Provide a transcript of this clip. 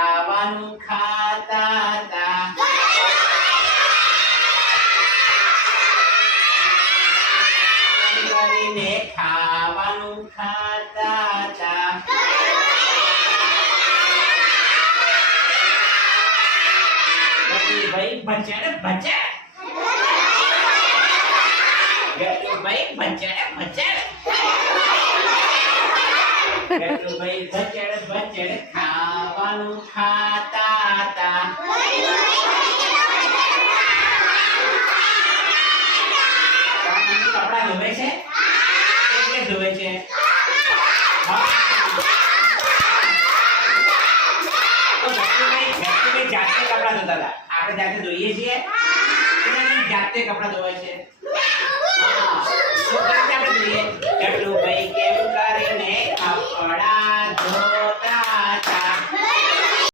ખાવાનું ખાતા તા કરીને ખાવાનું ખાતા તા ભાઈ ભચડ ભચડ ભાઈ ભચડ ભચડ ભાઈ ભચડ ભચડ ખાવાનું ખાતા તા કપડા ધોવે છે એટલે ધોવે છે જાતે કપડા ધોતા હતા આપણે જાતે ધોઈએ છીએ જાતે કપડા ધોવાય છે આપણે ધોઈએ